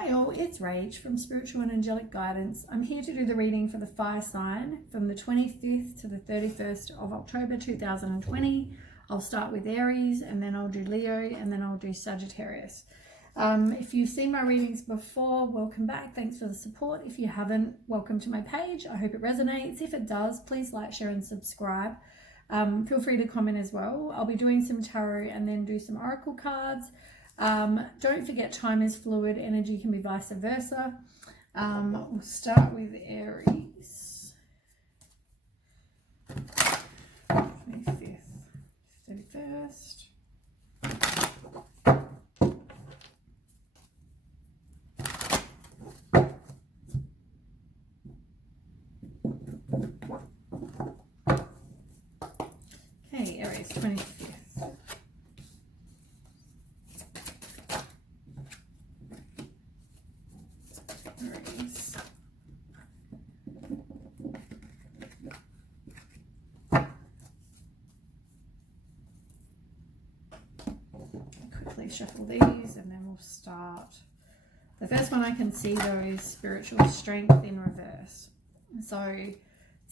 Hi all, it's Rach from Spiritual and Angelic Guidance. I'm here to do the reading for the fire sign from the 25th to the 31st of October 2020. I'll start with Aries and then I'll do Leo and then I'll do Sagittarius. If you've seen my readings before, welcome back. Thanks for the support. If you haven't, welcome to my page. I hope it resonates. If it does, please like, share and subscribe. Feel free to comment as well. I'll be doing some tarot and then do some oracle cards. Don't forget, time is fluid, energy can be vice versa. We'll start with Aries. 25th, 31st. Okay, Aries, 25th. Quickly shuffle these and then we'll start. The first one I can see though is spiritual strength in reverse. So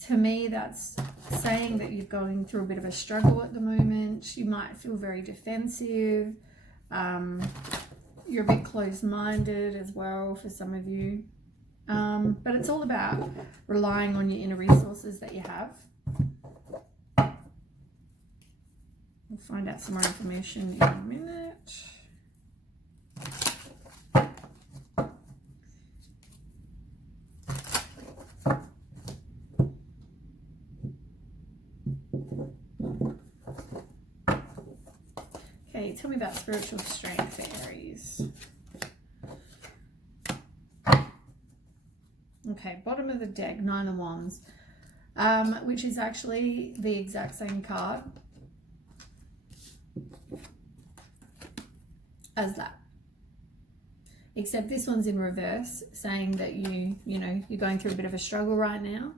to me that's saying that you're going through a bit of a struggle at the moment. You might feel very defensive. You're a bit closed-minded as well for some of you. But it's all about relying on your inner resources that you have. We'll find out some more information in a minute. Okay, tell me about spiritual strength for Aries. Okay, bottom of the deck, 9 of Wands, which is actually the exact same card as that, except this one's in reverse, saying that you're going through a bit of a struggle right now.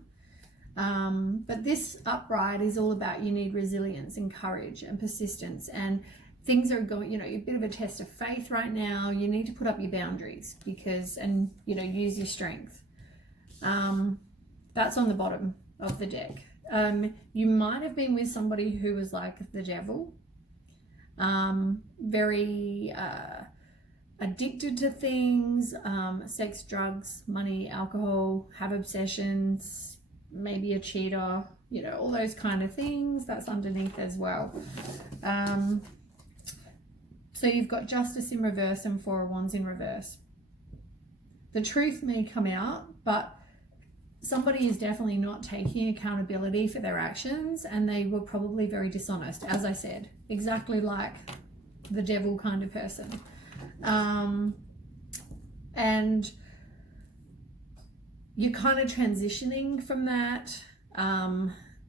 But this upright is all about you need resilience and courage and persistence, and things are going, a bit of a test of faith right now. You need to put up your boundaries and use your strength. That's on the bottom of the deck. You might have been with somebody who was like the devil, very addicted to things, sex, drugs, money, alcohol, have obsessions, maybe a cheater, all those kind of things. That's underneath as well. So you've got Justice in reverse and 4 of Wands in reverse. The truth may come out, but somebody is definitely not taking accountability for their actions, and they were probably very dishonest, as I said, exactly like the devil kind of person. And you're kind of transitioning from that.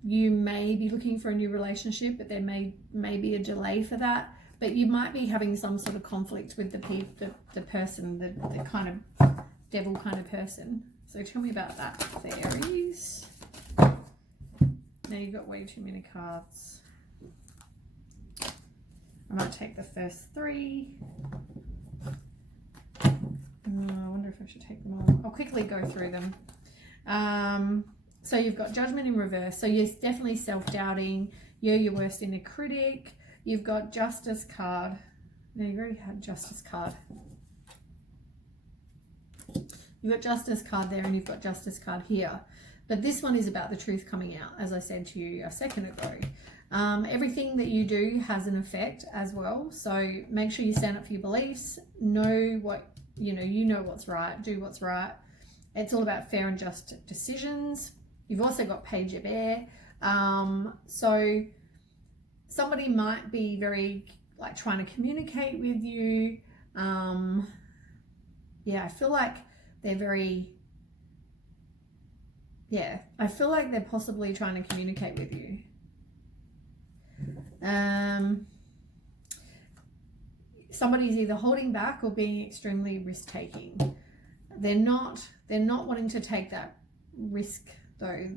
You may be looking for a new relationship, but there may be a delay for that. But you might be having some sort of conflict with the person, the kind of devil kind of person. So tell me about that for Aries. Now you've got way too many cards. I might take the first 3. I wonder if I should take them all. I'll quickly go through them. So you've got Judgment in reverse. So you're definitely self-doubting. You're your worst inner critic. You've got Justice card. Now you've already had Justice card. You've got Justice card there and you've got Justice card here. But this one is about the truth coming out, as I said to you a second ago. Everything that you do has an effect as well. So make sure you stand up for your beliefs. Know what, you know what's right. Do what's right. It's all about fair and just decisions. You've also got Page of Air. So somebody might be very trying to communicate with you. I feel like they're I feel like they're possibly trying to communicate with you. Somebody's either holding back or being extremely risk-taking. They're not wanting to take that risk though,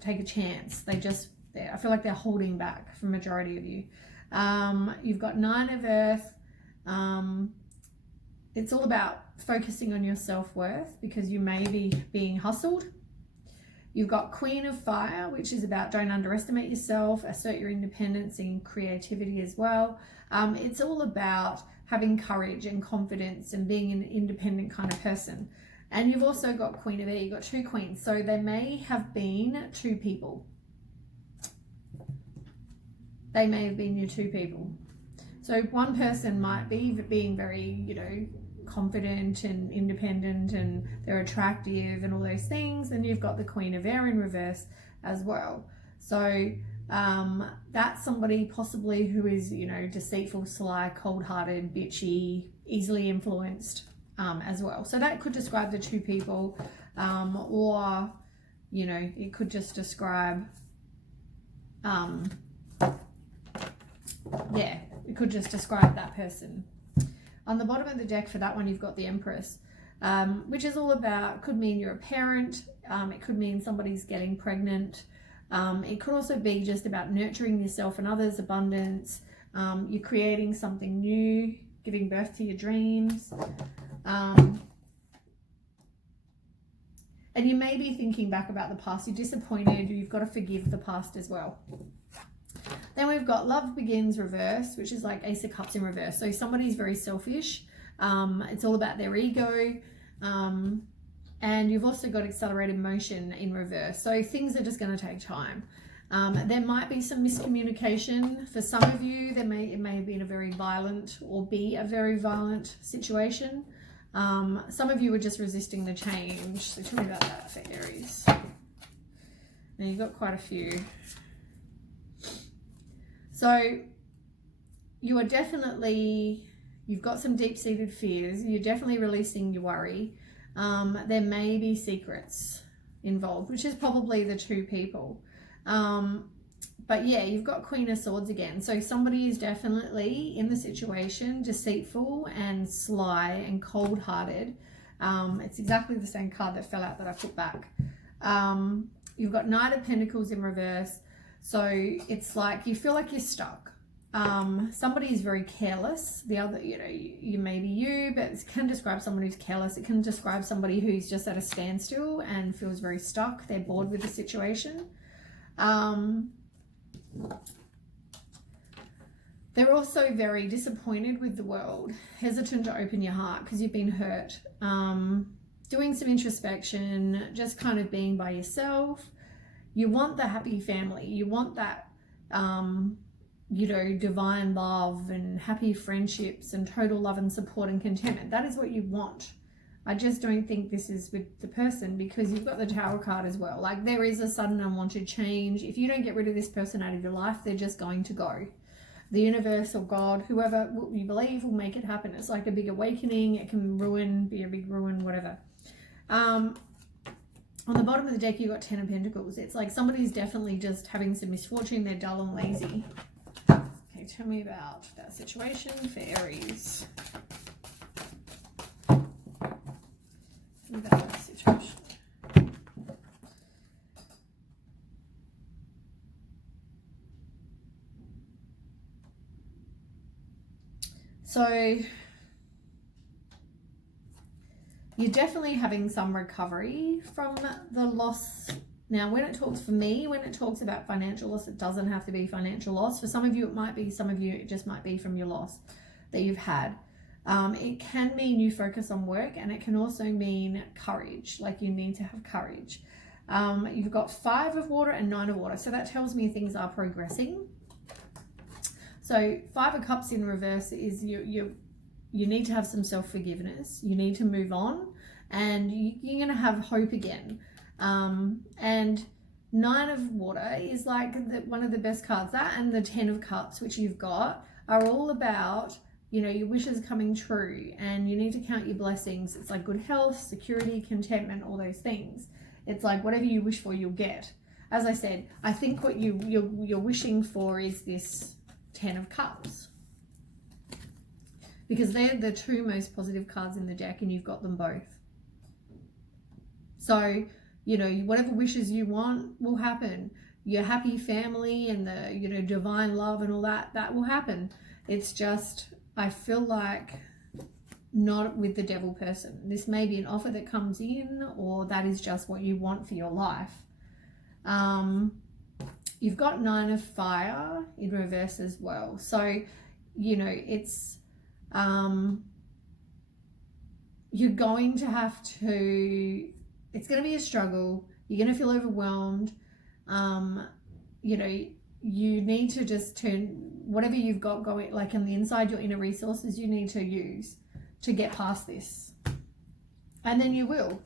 take a chance. I feel like they're holding back for the majority of you. You've got 9 of Earth. it's all about focusing on your self-worth because you may be being hustled. You've got Queen of Fire, which is about don't underestimate yourself, assert your independence and creativity as well. It's all about having courage and confidence and being an independent kind of person. And you've also got Queen of Air, you've got two queens. So there may have been two people. They may have been your two people. So one person might be being very, confident and independent and they're attractive and all those things. And you've got the Queen of Air in reverse as well. So that's somebody possibly who is, deceitful, sly, cold-hearted, bitchy, easily influenced as well. So that could describe the two people, or, it could just describe, it could just describe that person. On the bottom of the deck for that one, you've got the Empress, which is all about, could mean you're a parent. It could mean somebody's getting pregnant. It could also be just about nurturing yourself and others, abundance. You're creating something new, giving birth to your dreams. And you may be thinking back about the past. You're disappointed. You've got to forgive the past as well. Then we've got Love Begins reverse, which is like Ace of Cups in reverse. So somebody's very selfish. It's all about their ego. And you've also got Accelerated Motion in reverse. So things are just going to take time. There might be some miscommunication. For some of you, it may have been a very violent or be a very violent situation. Some of you are just resisting the change. So tell me about that for Aries. Now you've got quite a few. So you are definitely, you've got some deep-seated fears. You're definitely releasing your worry. There may be secrets involved, which is probably the two people. But yeah, you've got Queen of Swords again. So somebody is definitely in the situation deceitful and sly and cold-hearted. It's exactly the same card that fell out that I put back. You've got Knight of Pentacles in reverse. So it's like you feel like you're stuck. Somebody is very careless. The other, you may be you, but it can describe someone who's careless. It can describe somebody who's just at a standstill and feels very stuck. They're bored with the situation. They're also very disappointed with the world, hesitant to open your heart because you've been hurt. Doing some introspection, just kind of being by yourself. You want the happy family. You want that, divine love and happy friendships and total love and support and contentment. That is what you want. I just don't think this is with the person because you've got the Tower card as well. Like there is a sudden unwanted change. If you don't get rid of this person out of your life, they're just going to go. The universe or God, whoever you believe will make it happen. It's like a big awakening. It can be a big ruin, whatever. On the bottom of the deck, you've got 10 of Pentacles. It's like somebody's definitely just having some misfortune. They're dull and lazy. Okay, tell me about that situation for Aries. Tell me about that situation. So you're definitely having some recovery from the loss. Now, when it talks about financial loss, it doesn't have to be financial loss. For some of you, it might be. Some of you, it just might be from your loss that you've had. It can mean you focus on work, and it can also mean courage, like you need to have courage. You've got 5 of water and 9 of water. So that tells me things are progressing. So 5 of Cups in reverse is you need to have some self-forgiveness. You need to move on and you're going to have hope again. And 9 of water is like one of the best cards. That and the 10 of Cups, which you've got, are all about, your wishes coming true, and you need to count your blessings. It's like good health, security, contentment, all those things. It's like whatever you wish for, you'll get. As I said, I think what you're wishing for is this 10 of Cups, because they're the 2 most positive cards in the deck and you've got them both. So, whatever wishes you want will happen. Your happy family and the, divine love and all that will happen. It's just, I feel like not with the devil person. This may be an offer that comes in, or that is just what you want for your life. You've got 9 of fire in reverse as well. So, you know, it's, you're going to have to, it's going to be a struggle. You're going to feel overwhelmed. You know, you need to just turn whatever you've got going, like on the inside, your inner resources, you need to use to get past this. And then you will.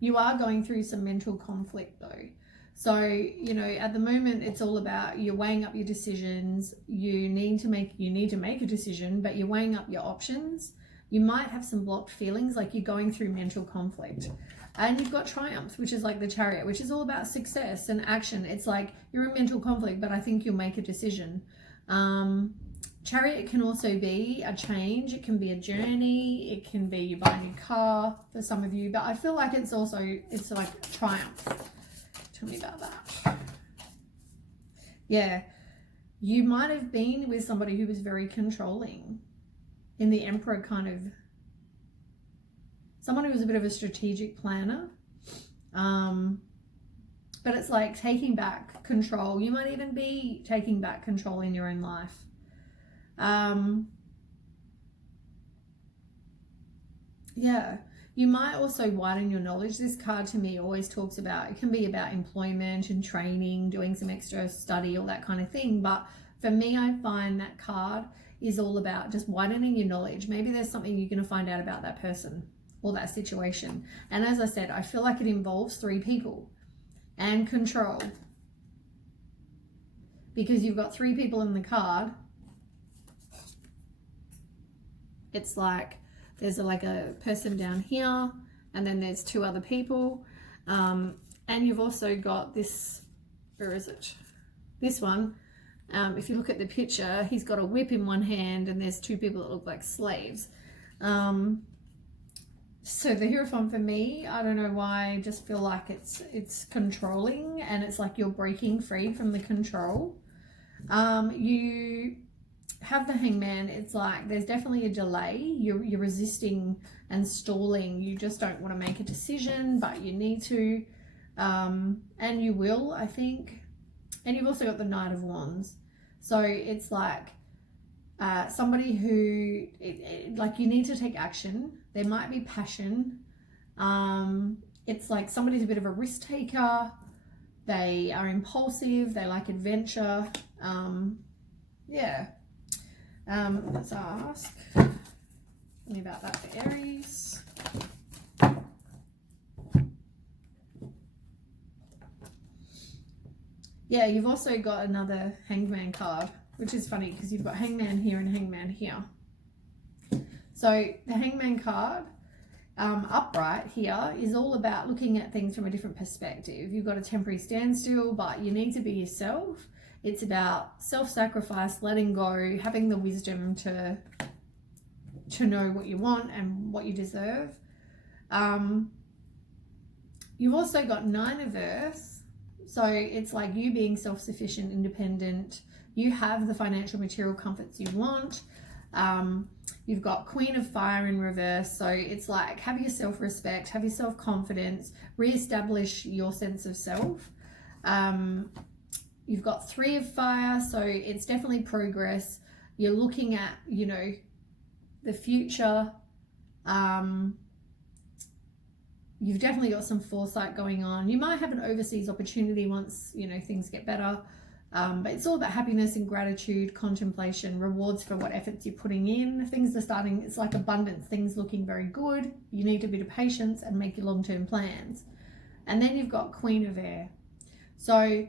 You are going through some mental conflict though. So, you know, at the moment it's all about you're weighing up your decisions. You need to make a decision, but you're weighing up your options. You might have some blocked feelings, like you're going through mental conflict. And you've got triumph, which is like the Chariot, which is all about success and action. It's like you're in mental conflict, but I think you'll make a decision. Chariot can also be a change. It can be a journey. It can be you buy a new car for some of you. But I feel like it's like triumph. Tell me about that. Yeah. You might have been with somebody who was very controlling. In the Emperor kind of, someone who was a bit of a strategic planner. But it's like taking back control. You might even be taking back control in your own life. Yeah. You might also widen your knowledge. This card to me always talks about, it can be about employment and training, doing some extra study, all that kind of thing. But for me, I find that card is all about just widening your knowledge. Maybe there's something you're going to find out about that person or that situation. And as I said, I feel like it involves 3 people and control, because you've got 3 people in the card. It's like there's like a person down here, and then there's 2 other people. And you've also got this, where is it? This one. If you look at the picture, he's got a whip in one hand, and there's 2 people that look like slaves. So the Hierophant for me, I don't know why, I just feel like it's controlling, and it's like you're breaking free from the control. You have the Hangman. It's like there's definitely a delay. You're resisting and stalling. You just don't want to make a decision, but you need to, and you will, I think. And you've also got the Knight of Wands. So it's like somebody who, like you need to take action. There might be passion. It's like somebody's a bit of a risk taker. They are impulsive. They like adventure. Yeah. Let's ask. Tell me about that for Aries. Yeah, you've also got another Hangman card, which is funny because you've got Hangman here and Hangman here. So the Hangman card, upright here, is all about looking at things from a different perspective. You've got a temporary standstill, but you need to be yourself. It's about self-sacrifice, letting go, having the wisdom to know what you want and what you deserve. You've also got 9 of Earth. So it's like you being self-sufficient, independent. You have the financial material comforts you want. You've got Queen of Fire in reverse. So it's like have your self-respect, have your self-confidence, re-establish your sense of self. You've got 3 of Fire. So it's definitely progress. You're looking at, you know, the future. You've definitely got some foresight going on. You might have an overseas opportunity once, you know, things get better. But it's all about happiness and gratitude, contemplation, rewards for what efforts you're putting in. Things are starting, it's like abundance, things looking very good. You need a bit of patience and make your long-term plans. And then you've got Queen of Air. So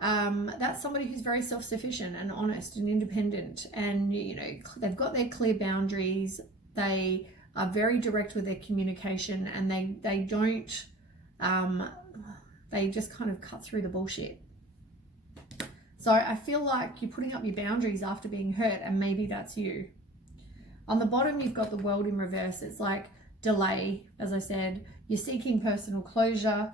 that's somebody who's very self-sufficient and honest and independent. And, you know, they've got their clear boundaries. They are very direct with their communication, and they don't, they just kind of cut through the bullshit. So I feel like you're putting up your boundaries after being hurt, and maybe that's you. On the bottom, you've got the World in reverse. It's like delay, as I said. You're seeking personal closure.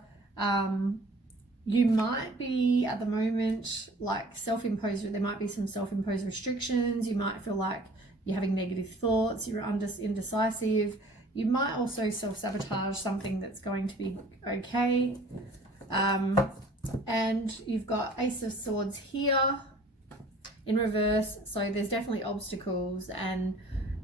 You might be at the moment like self-imposed, there might be some self-imposed restrictions. You might feel like you're having negative thoughts, you're indecisive. You might also self-sabotage something that's going to be okay. And you've got Ace of Swords here in reverse. So there's definitely obstacles, and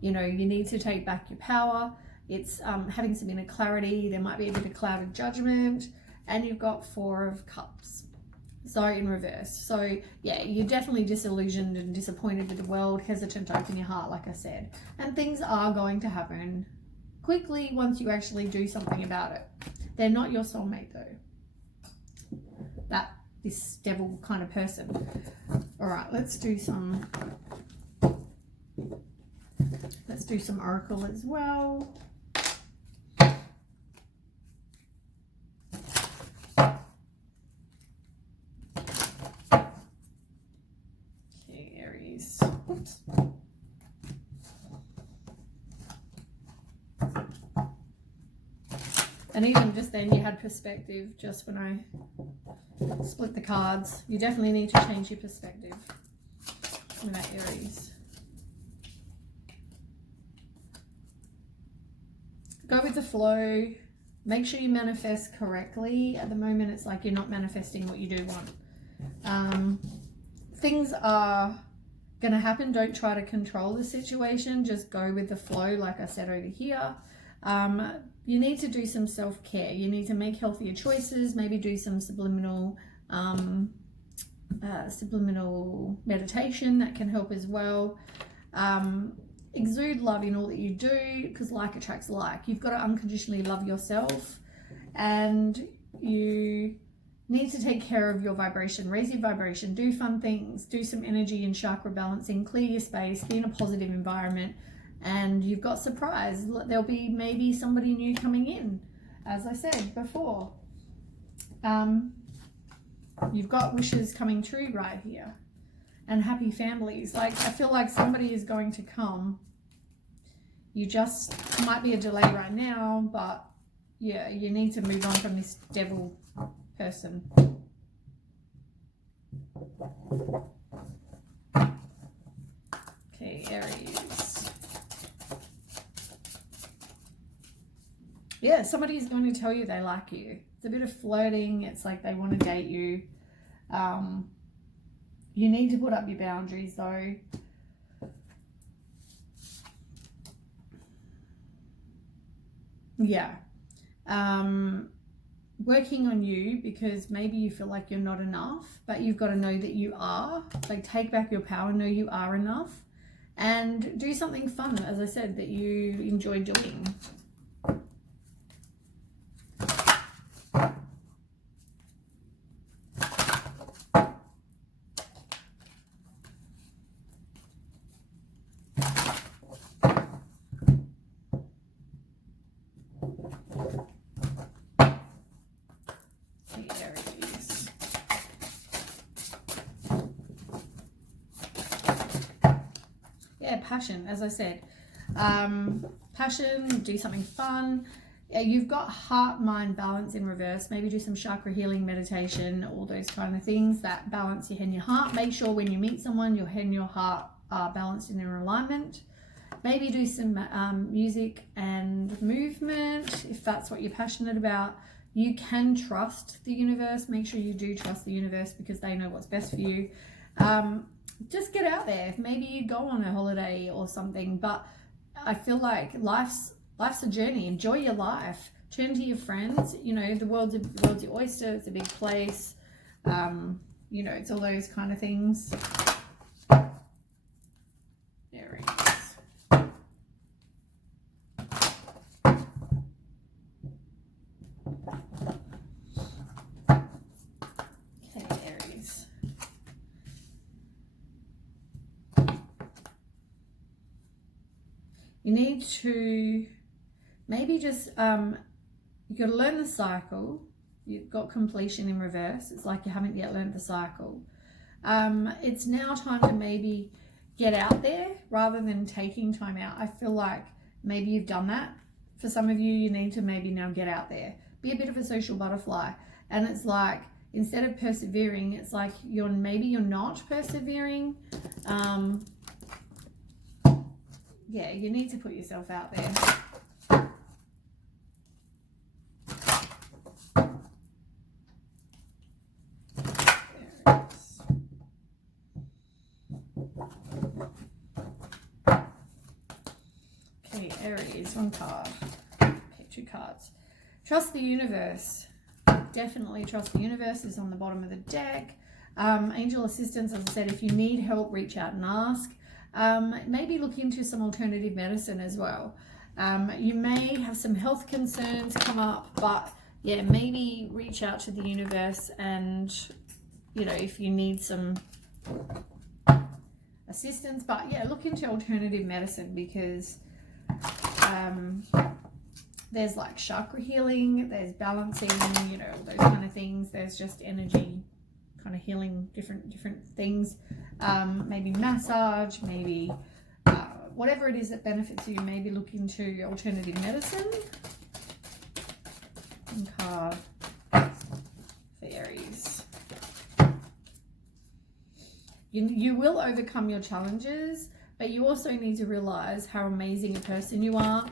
you know, you need to take back your power. It's having some inner clarity. There might be a bit of clouded judgment. And you've got Four of Cups. So in reverse. So yeah, you're definitely disillusioned and disappointed with the world, hesitant to open your heart, like I said. And things are going to happen quickly once you actually do something about it. They're not your soulmate though. This devil kind of person. All right, let's do some oracle as well. Okay, Aries. Oops. And even just then you had perspective just when I split the cards. You definitely need to change your perspective with that Aries. Go with the flow. Make sure you manifest correctly. At the moment, it's like you're not manifesting what you do want. Things are going to happen. Don't try to control the situation. Just go with the flow, like I said over here. You need to do some self-care. You need to make healthier choices. Maybe do some subliminal meditation that can help as well. Exude love in all that you do, because like attracts like. You've got to unconditionally love yourself, and you need to take care of your vibration. Raise your vibration. Do fun things. Do some energy and chakra balancing. Clear your space. Be in a positive environment. And you've got surprise. There'll be maybe somebody new coming in, as I said before. You've got wishes coming true right here, and happy families. Like, I feel like somebody is going to come. You just might be a delay right now, but yeah, you need to move on from this devil person. Okay, Aries. Yeah, somebody is going to tell you they like you. It's a bit of flirting. It's like they want to date you. You need to put up your boundaries though. Yeah. Working on you, because maybe you feel like you're not enough, but you've got to know that you are. Like, take back your power, know you are enough, and do something fun, as I said, that you enjoy doing. Passion, as I said, passion, do something fun. You've got heart mind balance in reverse. Maybe do some chakra healing meditation, all those kind of things that balance your head and your heart. Make sure when you meet someone, your head and your heart are balanced and in alignment. Maybe do some music and movement if that's what you're passionate about. You can trust the universe. Make sure you do trust the universe, because they know what's best for you. Just get out there. Maybe you go on a holiday or something, but I feel like life's a journey. Enjoy your life. Turn to your friends. You know, the world's your oyster. It's a big place. You know, it's all those kind of things. Aries. You need to maybe just, you got to learn the cycle. You've got completion in reverse. It's like you haven't yet learned the cycle. It's now time to maybe get out there rather than taking time out. I feel like maybe you've done that. For some of you, you need to maybe now get out there. Be a bit of a social butterfly. And it's like, instead of persevering, it's like maybe you're not persevering. yeah, you need to put yourself out there. Okay, Aries, one card. Okay, 2 cards. Trust the universe. Definitely trust the universe is on the bottom of the deck. Angel assistance, as I said, if you need help, reach out and ask. Maybe look into some alternative medicine as well. You may have some health concerns come up, but yeah, maybe reach out to the universe and, you know, if you need some assistance. But yeah, look into alternative medicine because there's like chakra healing, there's balancing, you know, those kind of things. There's just energy kind of healing, different things. Maybe massage, maybe whatever it is that benefits you. Maybe look into alternative medicine. One card for Aries. You will overcome your challenges, but you also need to realize how amazing a person you are,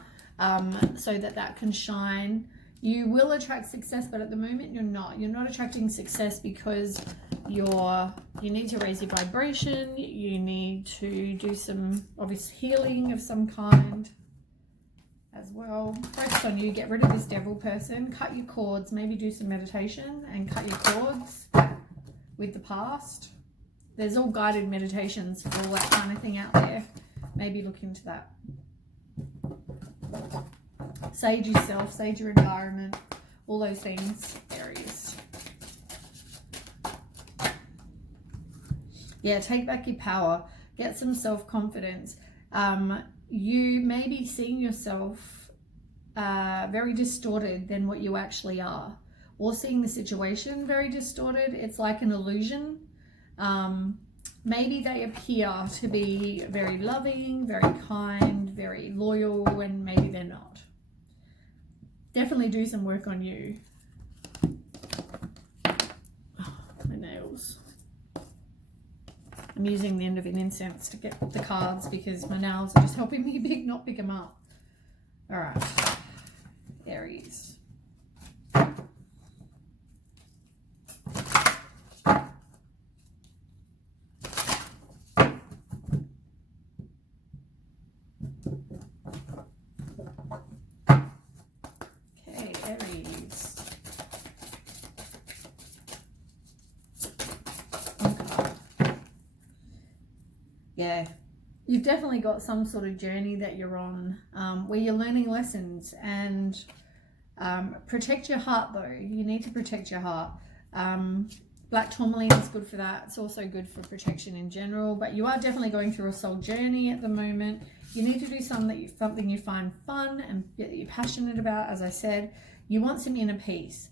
so that can shine. You will attract success, but at the moment you're not attracting success because you need to raise your vibration. You need to do some obvious healing of some kind as well. Focus on you. Get rid of this devil person. Cut your cords. Maybe do some meditation and cut your cords with the past. There's all guided meditations for all that kind of thing out there. Maybe look into that. Sage yourself, sage your environment, all those things, Aries. Yeah, take back your power. Get some self-confidence. You may be seeing yourself very distorted than what you actually are. Or seeing the situation very distorted. It's like an illusion. Maybe they appear to be very loving, very kind, very loyal, and maybe they're not. Definitely do some work on you. Oh, my nails. I'm using the end of an incense to get the cards because my nails are just helping me not pick them up. All right, Aries. Aries. Okay. Yeah, you've definitely got some sort of journey that you're on where you're learning lessons, and protect your heart though. You need to protect your heart. Black tourmaline is good for that. It's also good for protection in general, but you are definitely going through a soul journey at the moment. You need to do something you find fun and that you're passionate about. As I said, you want some inner peace.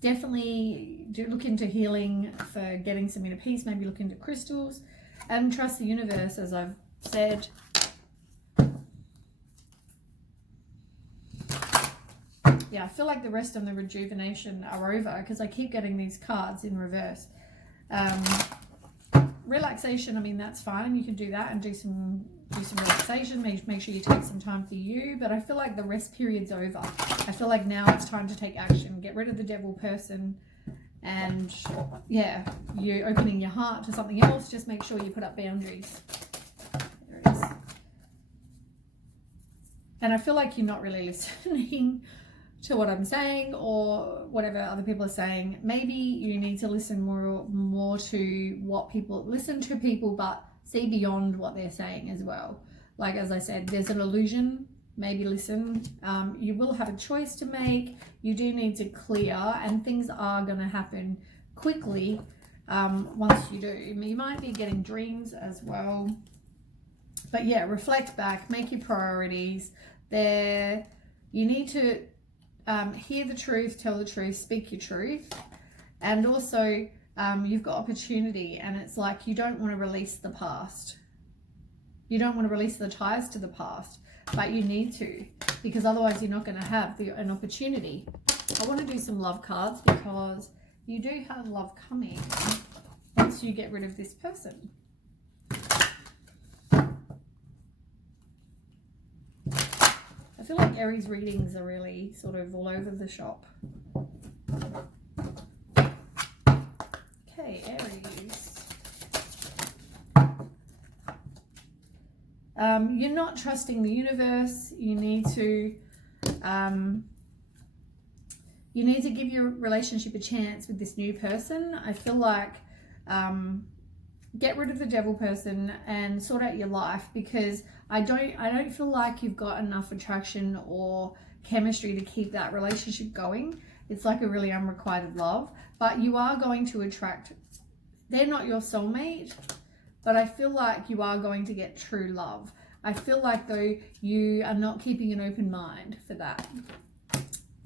Definitely do look into healing for getting some inner peace. Maybe look into crystals and trust the universe, as I've said. Yeah, I feel like the rest of the rejuvenation are over because I keep getting these cards in reverse. Relaxation, I mean, that's fine. You can do that and do some relaxation. Make sure you take some time for you. But I feel like the rest period's over. I feel like now it's time to take action. Get rid of the devil person. And yeah, you're opening your heart to something else. Just make sure you put up boundaries. There it is. And I feel like you're not really listening to what I'm saying or whatever other people are saying. Maybe you need to listen more to what people listen to people, but see beyond what they're saying as well. Like, as I said, there's an illusion. Maybe listen. You will have a choice to make. You do need to clear, and things are going to happen quickly once you do. You might be getting dreams as well. But yeah, reflect back, make your priorities. You need to hear the truth, tell the truth, speak your truth. And also, you've got opportunity, and it's like you don't want to release the past. You don't want to release the ties to the past, but you need to, because otherwise you're not going to have an opportunity. I want to do some love cards because you do have love coming once you get rid of this person. feel like Aries readings are really sort of all over the shop. Okay, Aries. You're not trusting the universe. You need to give your relationship a chance with this new person. I feel like get rid of the devil person and sort out your life, because I don't feel like you've got enough attraction or chemistry to keep that relationship going. It's like a really unrequited love, but you are going to attract, they're not your soulmate, but I feel like you are going to get true love. I feel like though you are not keeping an open mind for that.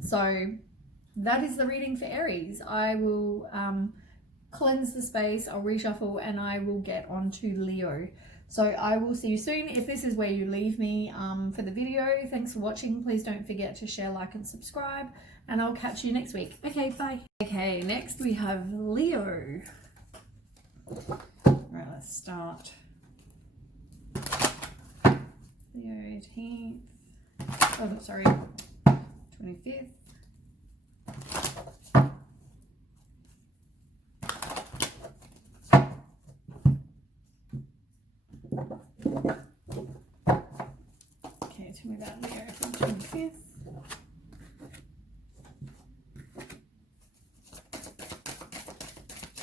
So that is the reading for Aries. I will cleanse the space, I'll reshuffle, and I will get on to Leo. So I will see you soon. If this is where you leave me for the video, thanks for watching. Please don't forget to share, like, and subscribe, and I'll catch you next week. Okay, bye. Okay, next we have Leo. Right, let's start. Leo 18th. Oh, sorry, 25th. Okay, tell me about Leo from 25th.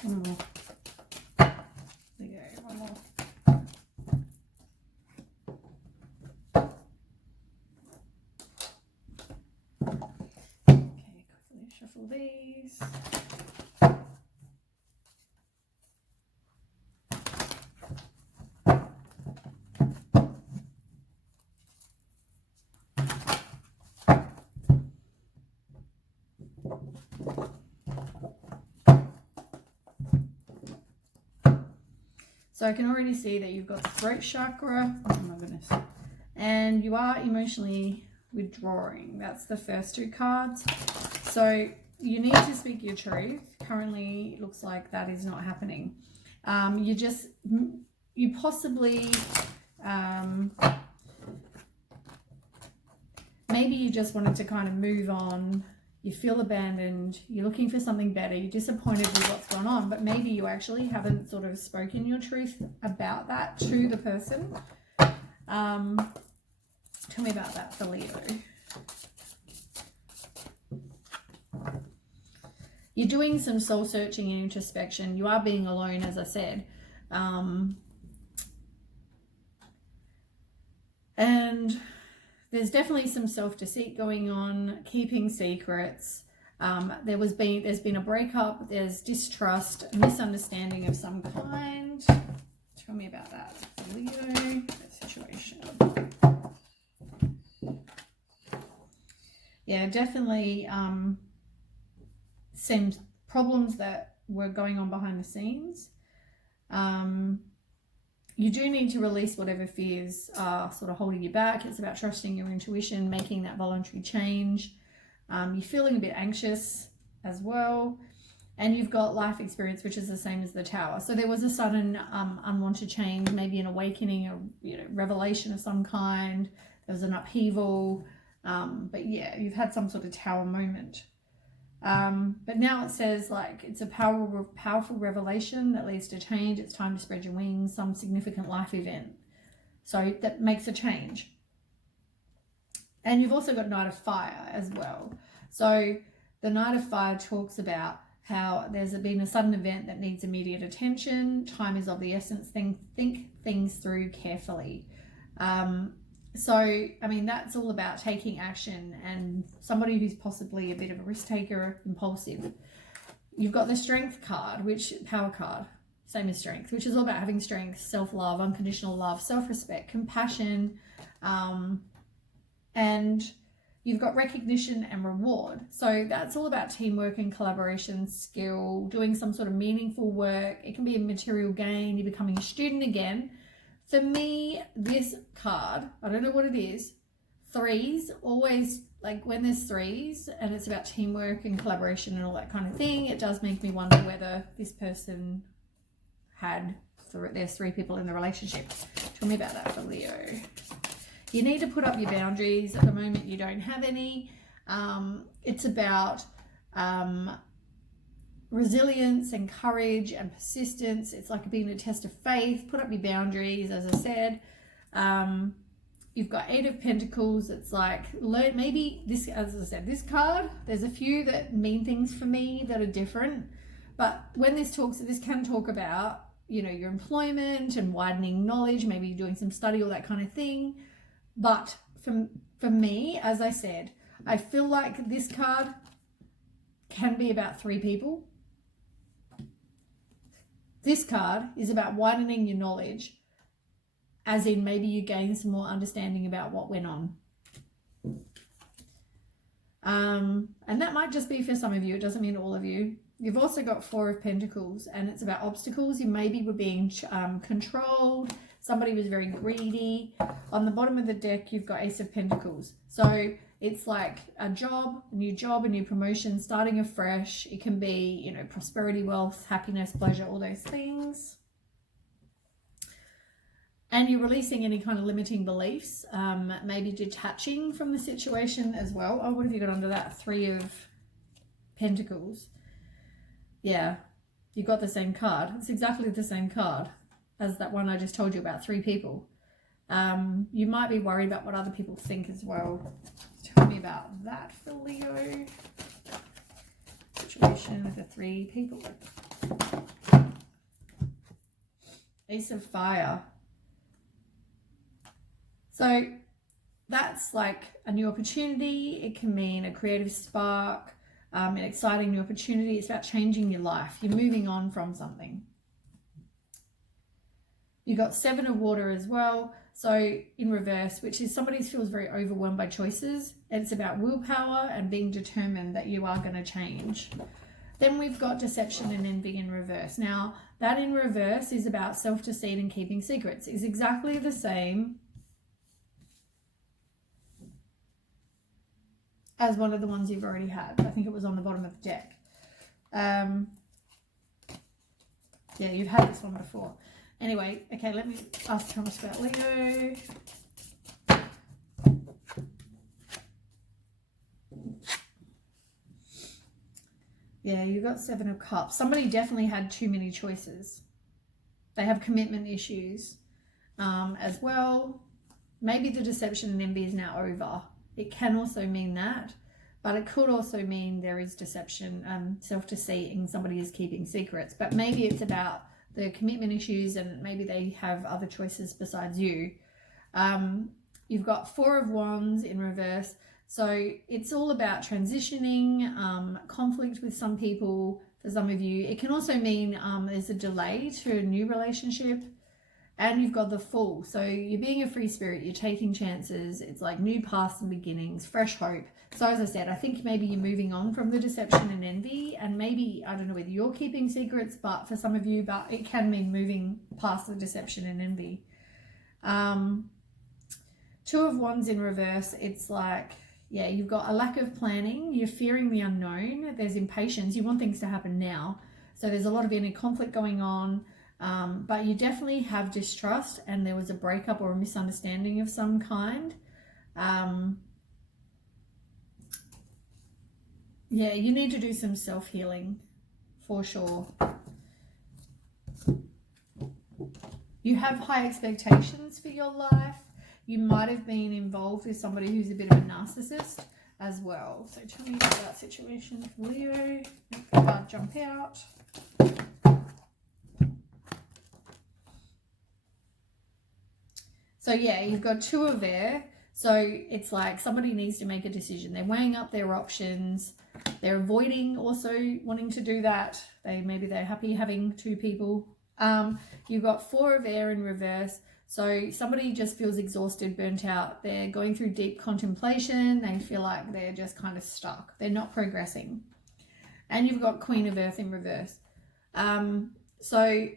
One more. Leo, one more. Okay, quickly shuffle these. So I can already see that you've got the throat chakra, oh my goodness, and you are emotionally withdrawing. That's the first two cards. So you need to speak your truth. Currently, it looks like that is not happening. You possibly, maybe you just wanted to kind of move on. You feel abandoned, you're looking for something better, you're disappointed with what's gone on, but maybe you actually haven't sort of spoken your truth about that to the person. Tell me about that for Leo. You're doing some soul searching and introspection. You are being alone, as I said. And there's definitely some self-deceit going on, keeping secrets. There's been a breakup, there's distrust, misunderstanding of some kind. Tell me about that, Leo, that situation. Yeah, definitely some problems that were going on behind the scenes. You do need to release whatever fears are sort of holding you back. It's about trusting your intuition, making that voluntary change. You're feeling a bit anxious as well. And you've got life experience, which is the same as the Tower. So there was a sudden unwanted change, maybe an awakening, a revelation of some kind. There was an upheaval. But yeah, you've had some sort of Tower moment. But now it says like it's a powerful revelation that leads to change. It's time to spread your wings, some significant life event. So that makes a change. And you've also got Knight of Fire as well. So the Knight of Fire talks about how there's been a sudden event that needs immediate attention. Time is of the essence. Think things through carefully. So, I mean, that's all about taking action, and somebody who's possibly a bit of a risk taker, impulsive. You've got the Strength card, power card, same as Strength, which is all about having strength, self-love, unconditional love, self-respect, compassion, and you've got recognition and reward. So that's all about teamwork and collaboration, skill, doing some sort of meaningful work. It can be a material gain, you're becoming a student again. For me, this card, I don't know what it is, threes, always, like when there's threes and it's about teamwork and collaboration and all that kind of thing, it does make me wonder whether this person there's three people in the relationship. Tell me about that for Leo. You need to put up your boundaries. At the moment, you don't have any. It's about resilience and courage and persistence. It's like being a test of faith. Put up your boundaries, as I said. You've got 8 of Pentacles. It's like, maybe this, as I said, this card, there's a few that mean things for me that are different. But when this can talk about, you know, your employment and widening knowledge, maybe you're doing some study or that kind of thing. But for me, as I said, I feel like this card can be about 3 people. This card is about widening your knowledge, as in maybe you gain some more understanding about what went on. And that might just be for some of you. It doesn't mean all of you. You've also got 4 of Pentacles, and it's about obstacles. You maybe were being controlled. Somebody was very greedy. On the bottom of the deck, you've got Ace of Pentacles. So it's like a new promotion, starting afresh. It can be, you know, prosperity, wealth, happiness, pleasure, all those things. And you're releasing any kind of limiting beliefs, maybe detaching from the situation as well. Oh, what have you got under that? 3 of Pentacles. Yeah, you got the same card. It's exactly the same card as that one I just told you about, 3 people. You might be worried about what other people think as well. Tell me about that for Leo. Situation with the 3 people. Ace of Fire. So that's like a new opportunity. It can mean a creative spark, an exciting new opportunity. It's about changing your life. You're moving on from something. You got 7 of Water as well. So in reverse, which is somebody feels very overwhelmed by choices. And it's about willpower and being determined that you are going to change. Then we've got Deception and Envy in reverse. Now, that in reverse is about self-deceit and keeping secrets. It's exactly the same as one of the ones you've already had. I think it was on the bottom of the deck. Yeah, you've had this one before. Anyway, okay, let me ask Thomas about Leo. Yeah, you got 7 of Cups. Somebody definitely had too many choices. They have commitment issues as well. Maybe the deception and envy is now over. It can also mean that, but it could also mean there is deception, self-deceit, and somebody is keeping secrets. But maybe it's about the commitment issues, and maybe they have other choices besides you. You've got 4 of Wands in reverse. So it's all about transitioning, conflict with some people, for some of you. It can also mean there's a delay to a new relationship. And you've got the Fool. So you're being a free spirit. You're taking chances. It's like new paths and beginnings, fresh hope. So as I said, I think maybe you're moving on from the deception and envy. And maybe, I don't know whether you're keeping secrets, but for some of you, but it can mean moving past the deception and envy. 2 of Wands in reverse. It's like, yeah, you've got a lack of planning. You're fearing the unknown. There's impatience. You want things to happen now. So there's a lot of inner conflict going on. But you definitely have distrust, and there was a breakup or a misunderstanding of some kind. Yeah, you need to do some self-healing for sure. You have high expectations for your life. You might have been involved with somebody who's a bit of a narcissist as well. So tell me about that situation for Leo. Make the card jump out. So yeah, you've got 2 of there. So it's like somebody needs to make a decision. They're weighing up their options. They're avoiding also wanting to do that. Maybe they're happy having 2 people. You've got 4 of Air in reverse. So somebody just feels exhausted, burnt out. They're going through deep contemplation. They feel like they're just kind of stuck. They're not progressing. And you've got Queen of Earth in reverse. So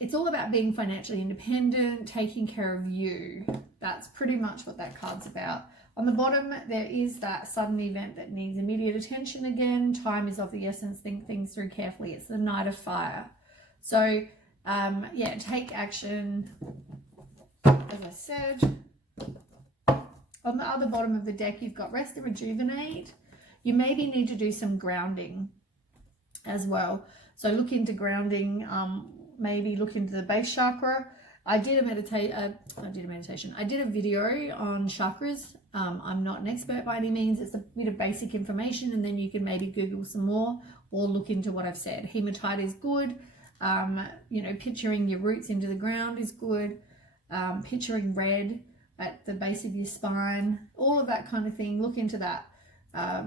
it's all about being financially independent, taking care of you. That's pretty much what that card's about. On the bottom, there is that sudden event that needs immediate attention again. Time is of the essence. Think things through carefully. It's the Knight of Fire. So, yeah, take action. As I said, On the other bottom of the deck, you've got rest and rejuvenate. You maybe need to do some grounding as well. So look into grounding, maybe look into the base chakra. I did a meditation. I did a video on chakras. I'm not an expert by any means. It's a bit of basic information, and then you can maybe Google some more or look into what I've said. Hematite is good. You know, picturing your roots into the ground is good. Picturing red at the base of your spine, all of that kind of thing. Look into that.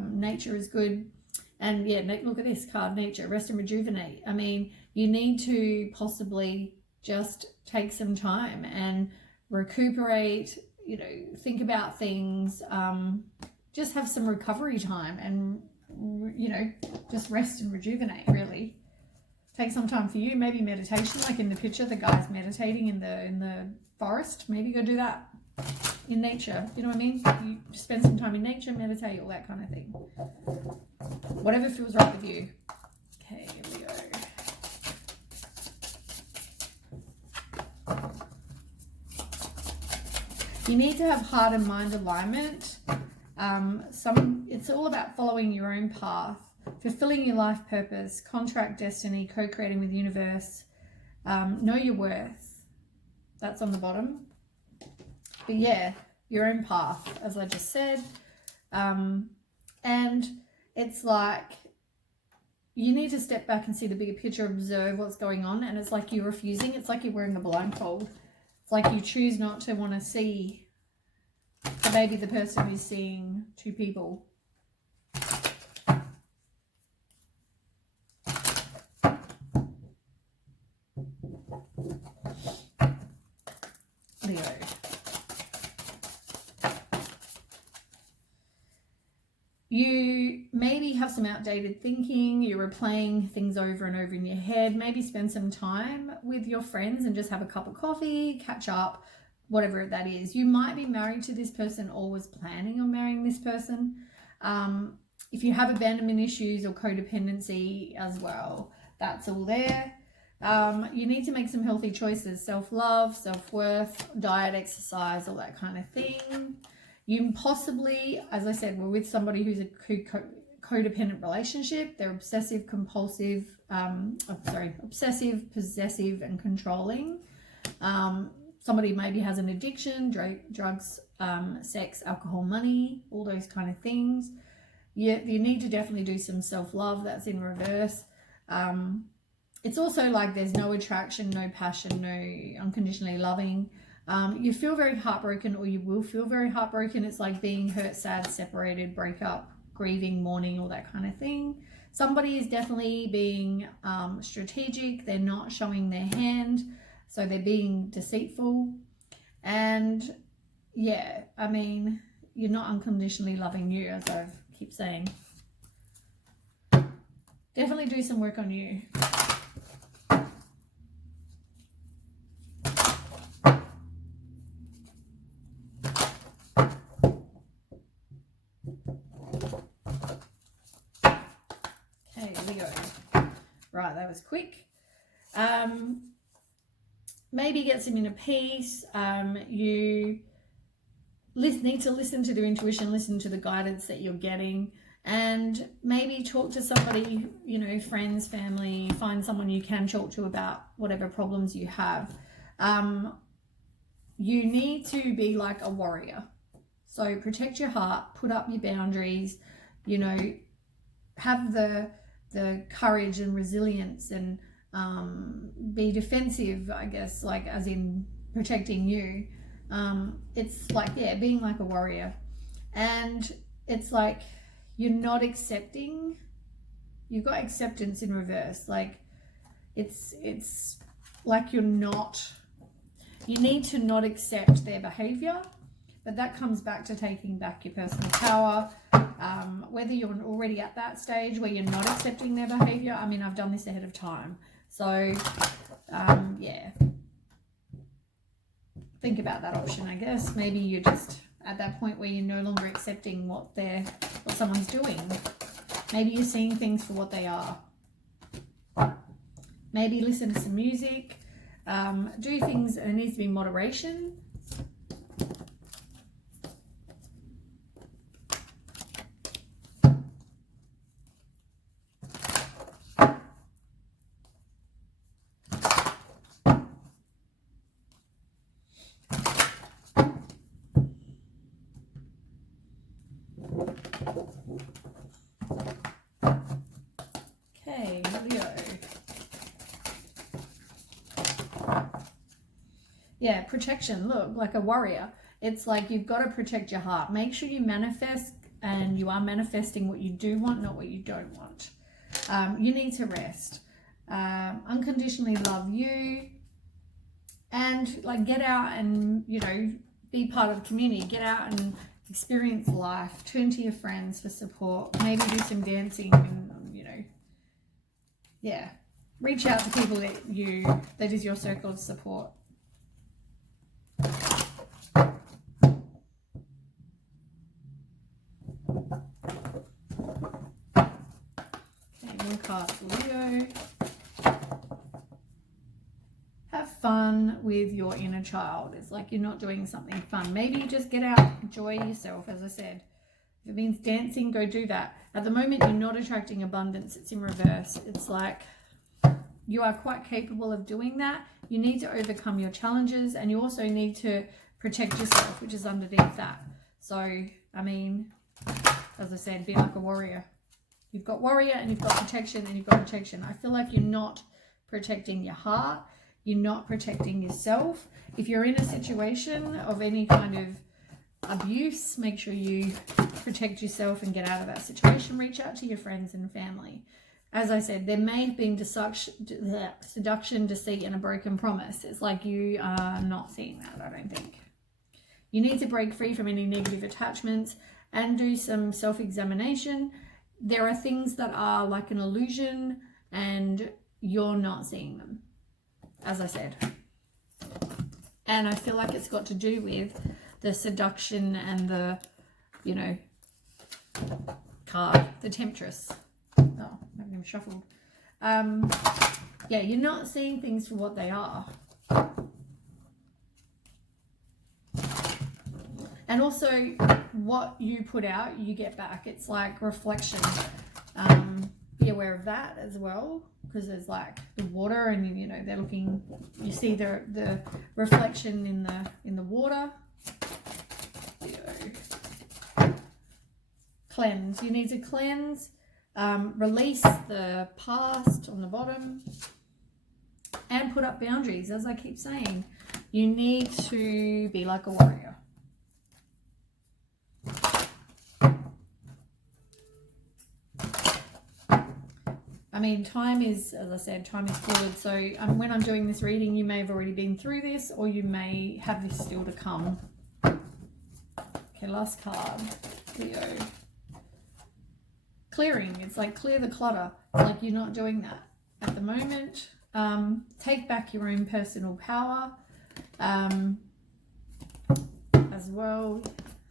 Nature is good. And yeah, look at this card, nature, rest and rejuvenate. I mean, you need to possibly just take some time and recuperate, you know, think about things, just have some recovery time and, you know, just rest and rejuvenate, really. Take some time for you, maybe meditation, like in the picture, the guy's meditating in the forest. Maybe go do that in nature. You know what I mean? You spend some time in nature, meditate, all that kind of thing. Whatever feels right with you. Okay, here we go. You need to have heart and mind alignment. It's all about following your own path, fulfilling your life purpose, contract destiny, co-creating with the universe. Know your worth. That's on the bottom. But yeah, your own path, as I just said. And it's like you need to step back and see the bigger picture, observe what's going on. And it's like you're refusing. It's like you're wearing a blindfold. It's like you choose not to want to see maybe the person who's seeing two people. Leo. You maybe have some outdated thinking, you're replaying things over and over in your head. Maybe spend some time with your friends and just have a cup of coffee, catch up, whatever that is. You might be married to this person or was planning on marrying this person. If you have abandonment issues or codependency as well, that's all there. You need to make some healthy choices, self-love, self-worth, diet, exercise, all that kind of thing. You possibly, as I said, were with somebody who's a codependent relationship. They're obsessive, compulsive, obsessive, possessive, and controlling. Somebody maybe has an addiction, drugs, sex, alcohol, money, all those kind of things. You need to definitely do some self-love. That's in reverse. It's also like there's no attraction, no passion, no unconditionally loving. You feel very heartbroken, or you will feel very heartbroken. It's like being hurt, sad, separated, breakup, grieving, mourning, all that kind of thing. Somebody is definitely being strategic. They're not showing their hand, so they're being deceitful. And yeah, I mean, you're not unconditionally loving you, as I keep saying. Definitely do some work on you. Right, that was quick. Maybe get some inner peace. You need to listen to the intuition, listen to the guidance that you're getting, and maybe talk to somebody, you know, friends, family, find someone you can talk to about whatever problems you have. You need to be like a warrior. So protect your heart, put up your boundaries, you know, have the courage and resilience, and be defensive, I guess, like as in protecting you. It's like, yeah, being like a warrior. And it's like you're not accepting. You've got acceptance in reverse. Like it's like you need to not accept their behavior. But that comes back to taking back your personal power. Whether you're already at that stage where you're not accepting their behavior. I mean, I've done this ahead of time. So, yeah. Think about that option, I guess. Maybe you're just at that point where you're no longer accepting what someone's doing. Maybe you're seeing things for what they are. Maybe listen to some music. Do things, there needs to be moderation. Okay, Leo. Yeah, protection. Look, like a warrior. It's like you've got to protect your heart. Make sure you manifest, and you are manifesting what you do want, not what you don't want. You need to rest. Unconditionally love you. And like get out and, you know, be part of the community. Get out and experience life. Turn to your friends for support. Maybe do some dancing and, you know, yeah. Reach out to people that is your circle of support. Okay, one card for Leo. Have fun with your inner child. It's like you're not doing something fun. Maybe you just get out, enjoy yourself, as I said. If it means dancing, go do that. At the moment, you're not attracting abundance. It's in reverse. It's like you are quite capable of doing that. You need to overcome your challenges, and you also need to protect yourself, which is underneath that. So, I mean, as I said, be like a warrior. You've got warrior and you've got protection and you've got protection. I feel like you're not protecting your heart. You're not protecting yourself. If you're in a situation of any kind of abuse, make sure you protect yourself and get out of that situation. Reach out to your friends and family. As I said, there may have been seduction, deceit, and a broken promise. It's like you are not seeing that, I don't think. You need to break free from any negative attachments and do some self-examination. There are things that are like an illusion and you're not seeing them, as I said. And I feel like it's got to do with the seduction and the, you know, card, the temptress. Oh, I haven't even shuffled. Yeah, you're not seeing things for what they are. And also, what you put out, you get back. It's like reflection. Be aware of that as well, because there's like the water, and you know they're looking. You see the reflection in the water. Cleanse. You need to cleanse. Release the past on the bottom, and put up boundaries. As I keep saying, you need to be like a warrior. I mean, time is, as I said, time is fluid. So when I'm doing this reading, you may have already been through this, or you may have this still to come. Okay, last card, Leo. Clearing. It's like clear the clutter. It's like you're not doing that at the moment. Take back your own personal power as well.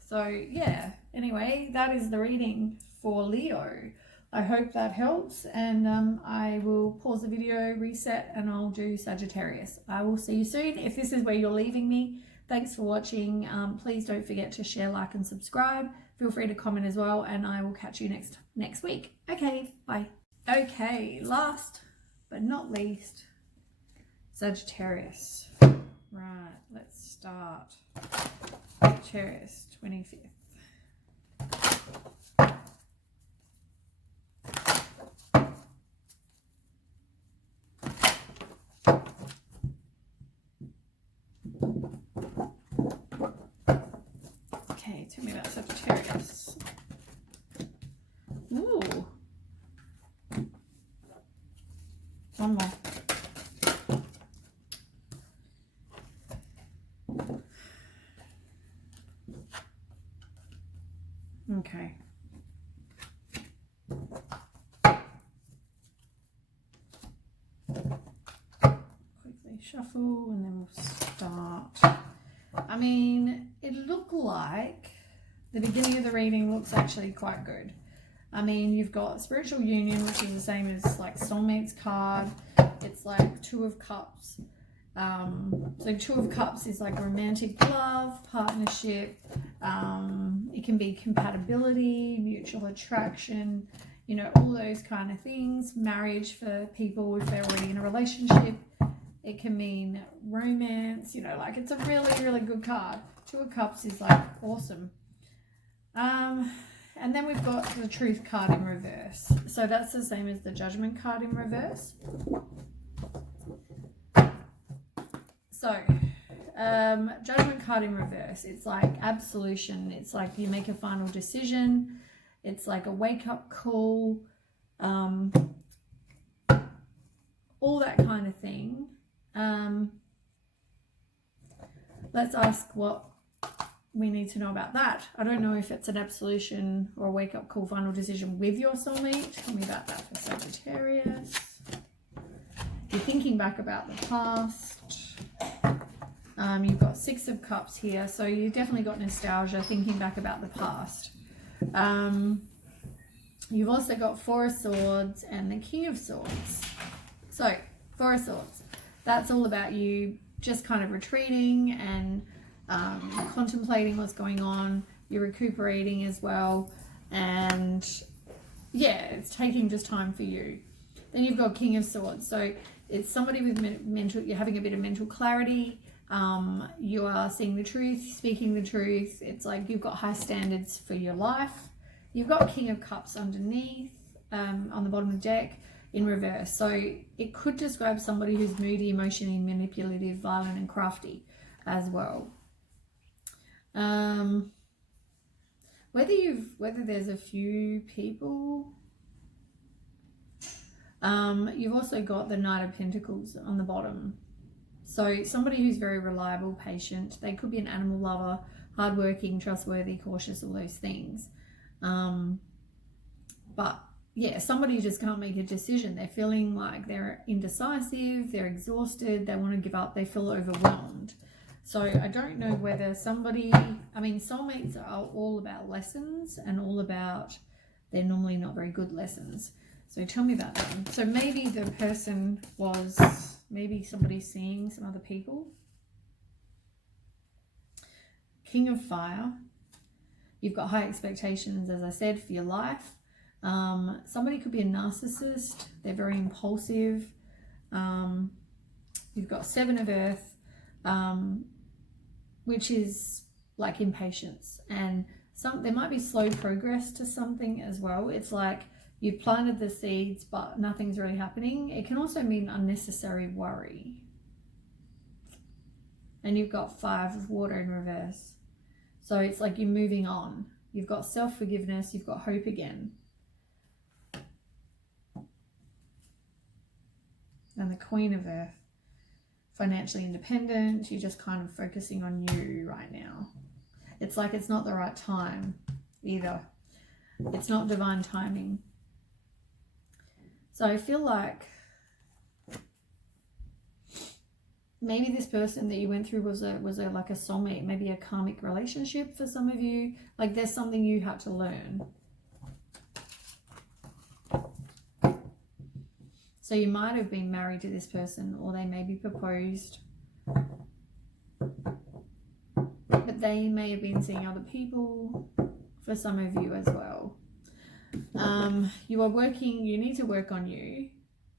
So yeah, anyway, that is the reading for Leo. I hope that helps, and I will pause the video, reset, and I'll do Sagittarius. I will see you soon. If this is where you're leaving me, thanks for watching. Please don't forget to share, like, and subscribe. Feel free to comment as well, and I will catch you next week. Okay, bye. Okay, last but not least, Sagittarius. Right, let's start. Sagittarius, 25th. Okay, tell me about Sagittarius. Ooh. One more. Okay. Quickly shuffle and then we'll start. I mean, it looked like the beginning of the reading looks actually quite good. I mean, you've got spiritual union, which is the same as like soulmates card. It's like Two of Cups. So Two of Cups is like romantic love, partnership. It can be compatibility, mutual attraction, you know, all those kind of things. Marriage for people if they're already in a relationship. It can mean romance, you know, like it's a really, really good card. Two of Cups is like awesome. and then we've got the Truth card in reverse. So that's the same as the Judgment card in reverse. So, Judgment card in reverse, it's like absolution. It's like you make a final decision. It's like a wake-up call. All that kind of thing. Let's ask what we need to know about that. I don't know if it's an absolution or a wake-up call, final decision with your soulmate. Tell me about that for Sagittarius. You're thinking back about the past. You've got 6 of Cups here, so you definitely got nostalgia, thinking back about the past. You've also got 4 of Swords and the King of Swords. So, 4 of Swords. That's all about you just kind of retreating and contemplating what's going on. You're recuperating as well. And yeah, it's taking just time for you. Then you've got King of Swords. So it's somebody with mental, you're having a bit of mental clarity. You are seeing the truth, speaking the truth. It's like you've got high standards for your life. You've got King of Cups underneath, on the bottom of the deck in reverse. So it could describe somebody who's moody, emotionally manipulative, violent, and crafty as well. Whether there's a few people. You've also got the Knight of Pentacles on the bottom. So somebody who's very reliable, patient. They could be an animal lover, hardworking, trustworthy, cautious, all those things. But yeah, somebody just can't make a decision. They're feeling like they're indecisive, they're exhausted, they want to give up, they feel overwhelmed. So I don't know whether somebody, I mean, soulmates are all about lessons and all about, they're normally not very good lessons. So tell me about them. So maybe the person was, maybe somebody seeing some other people. King of Fire. You've got high expectations, as I said, for your life. Somebody could be a narcissist. They're very impulsive. You've got 7 of Earth, which is like impatience. And there might be slow progress to something as well. It's like you've planted the seeds, but nothing's really happening. It can also mean unnecessary worry. And you've got 5 of Water in reverse. So it's like you're moving on. You've got self-forgiveness. You've got hope again. And the Queen of Earth. Financially independent. You're just kind of focusing on you right now. It's like it's not the right time either. It's not divine timing. So I feel like maybe this person that you went through was like a soulmate, maybe a karmic relationship for some of you. Like there's something you had to learn. So you might have been married to this person, or they may be proposed. But they may have been seeing other people for some of you as well. You are working, you need to work on you.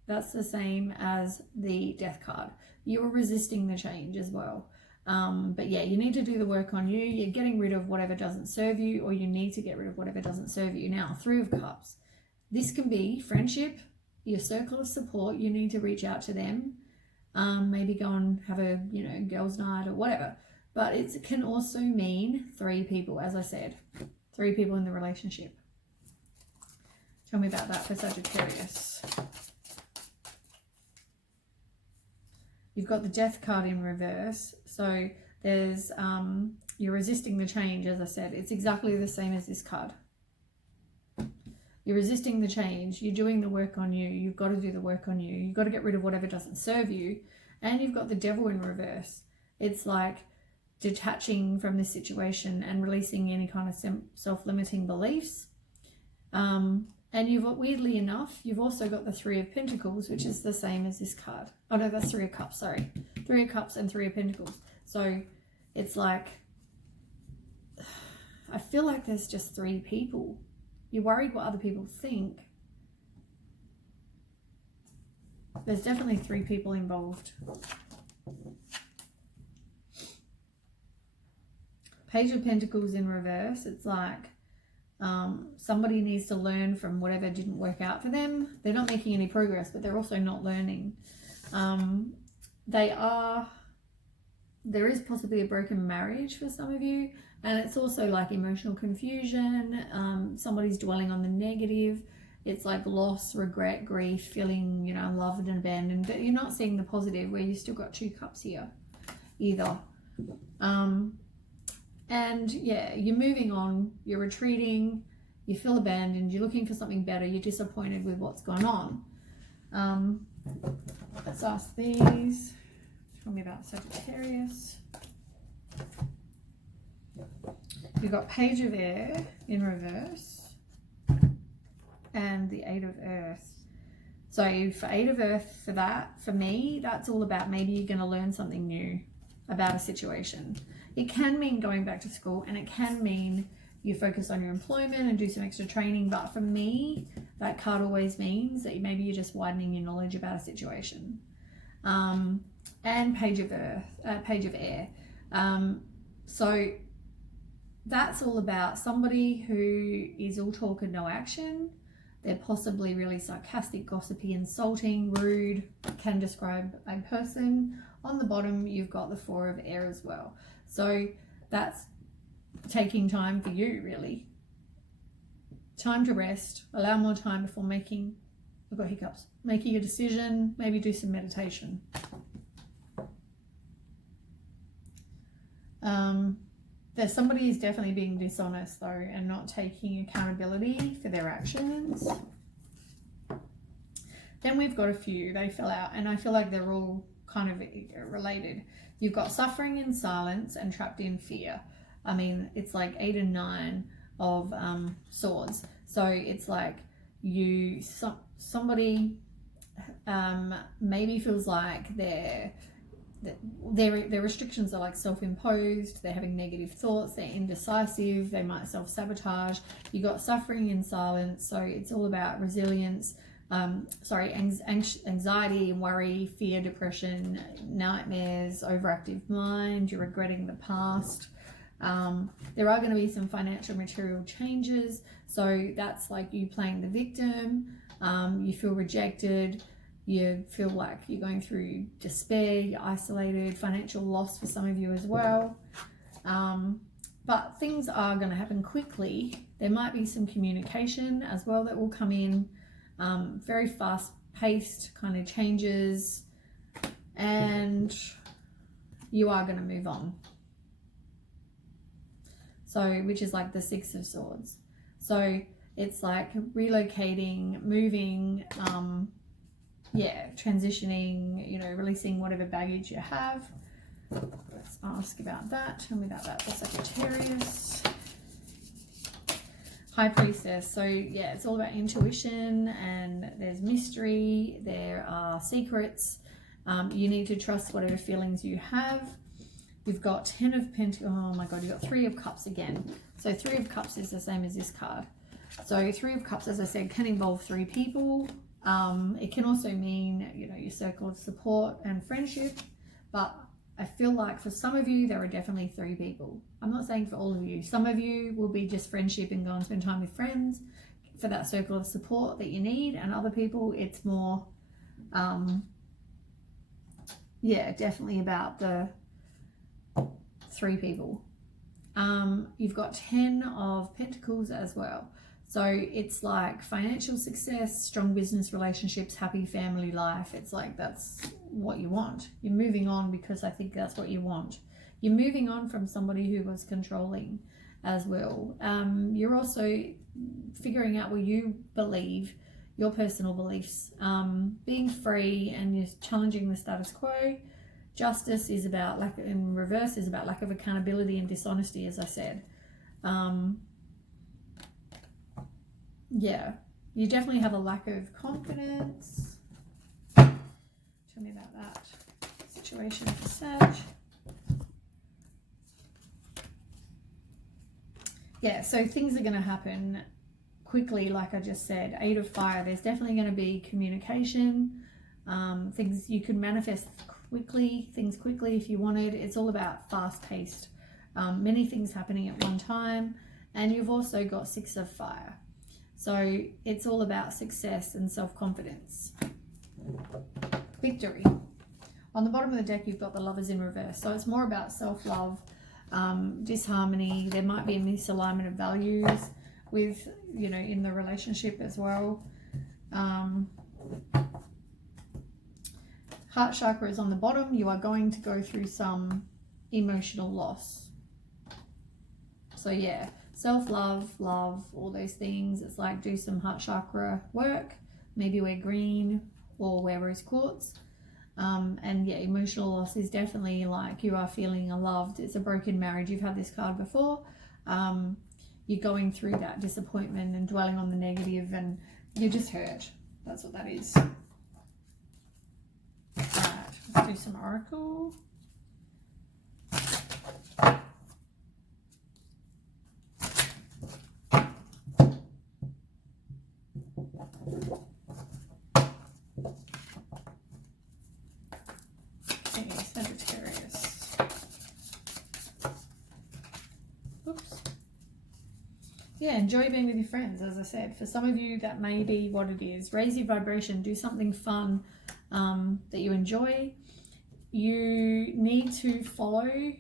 That's the same as the Death card. You are resisting the change as well. But yeah, you need to do the work on you. You're getting rid of whatever doesn't serve you, or you need to get rid of whatever doesn't serve you. Now, 3 of Cups. This can be friendship, your circle of support. You need to reach out to them. Maybe go and have a, girls' night or whatever. But it can also mean 3 people, as I said. 3 people in the relationship. Tell me about that for Sagittarius. You've got the Death card in reverse. So there's, you're resisting the change, as I said. It's exactly the same as this card. You're resisting the change. You're doing the work on you. You've got to do the work on you. You've got to get rid of whatever doesn't serve you. And you've got the Devil in reverse. It's like detaching from this situation and releasing any kind of self-limiting beliefs. And weirdly enough, you've also got the 3 of Pentacles, which is the same as this card. Oh no, that's 3 of Cups, sorry. 3 of Cups and 3 of Pentacles. So it's like, I feel like there's just 3 people. You're worried what other people think. There's definitely 3 people involved. Page of Pentacles in reverse. It's like Somebody needs to learn from whatever didn't work out for them. They're not making any progress, but they're also not learning. There is possibly a broken marriage for some of you, and it's also like emotional confusion. Somebody's dwelling on the negative. It's like loss, regret, grief, feeling, unloved and abandoned, but you're not seeing the positive where you still got 2 cups here either. And yeah, you're moving on, you're retreating, you feel abandoned, you're looking for something better, you're disappointed with what's gone on. Let's ask these. Tell me about Sagittarius. You've got Page of Air in reverse and the 8 of Earth. So for 8 of Earth, for me, that's all about maybe you're going to learn something new about a situation. It can mean going back to school, and it can mean you focus on your employment and do some extra training. But for me, that card always means that maybe you're just widening your knowledge about a situation. And Page of Air. So that's all about somebody who is all talk and no action. They're possibly really sarcastic, gossipy, insulting, rude, can describe a person. On the bottom, you've got the 4 of Air as well. So that's taking time for you, really. Time to rest, allow more time before making a decision, maybe do some meditation. There's somebody who's definitely being dishonest though and not taking accountability for their actions. Then we've got a few, they fell out, and I feel like they're all kind of related. You've got suffering in silence and trapped in fear. I mean, it's like 8 and 9 of swords. So it's like somebody maybe feels like their restrictions are like self-imposed, they're having negative thoughts, they're indecisive, they might self-sabotage. You got suffering in silence, so it's all about resilience, anxiety, worry, fear, depression, nightmares, overactive mind, you're regretting the past. There are going to be some financial material changes, so that's like you playing the victim. You feel rejected, you feel like you're going through despair, you're isolated, financial loss for some of you as well. But things are going to happen quickly. There might be some communication as well that will come in, very fast paced kind of changes, and you are going to move on. So, which is like the 6 of Swords. So it's like relocating, moving, transitioning, releasing whatever baggage you have. Let's ask about that. Tell me about that for Sagittarius. High Priestess. So yeah, it's all about intuition, and there's mystery, there are secrets. You need to trust whatever feelings you have. We've got 10 of Pentacles. Oh my God, you've got 3 of Cups again. So 3 of Cups is the same as this card. So 3 of Cups, as I said, can involve 3 people. It can also mean, your circle of support and friendship. But I feel like for some of you, there are definitely 3 people. I'm not saying for all of you. Some of you will be just friendship and go and spend time with friends for that circle of support that you need. And other people, it's more, definitely about the 3 people. You've got 10 of Pentacles as well. So it's like financial success, strong business relationships, happy family life. It's like that's what you want. You're moving on because I think that's what you want. You're moving on from somebody who was controlling as well. You're also figuring out what you believe, your personal beliefs, being free, and you're challenging the status quo. Justice is about in reverse is about lack of accountability and dishonesty, as I said. You definitely have a lack of confidence. Tell me about that situation for Sag. Yeah, so things are going to happen quickly, like I just said. 8 of Fire, there's definitely going to be communication. Things you could manifest things quickly if you wanted. It's all about fast-paced. Many things happening at one time, And you've also got 6 of fire. So it's all about success and self-confidence. Victory. On the bottom of the deck, you've got the Lovers in reverse. So it's more about self-love, disharmony. There might be a misalignment of values with, you know, in the relationship as well. Heart chakra is on the bottom. You are going to go through some emotional loss. So yeah, self-love, love, all those things. It's like do some heart chakra work. Maybe wear green or wear rose quartz. And yeah, emotional loss is definitely like you are feeling unloved. It's a broken marriage. You've had this card before. You're going through that disappointment and dwelling on the negative, and you're just hurt. That's what that is. Alright, let's do some oracle. Okay, Sagittarius. Oops. Yeah, enjoy being with your friends, as I said. For some of you, that may be what it is. Raise your vibration. Do something fun that you enjoy. You need to follow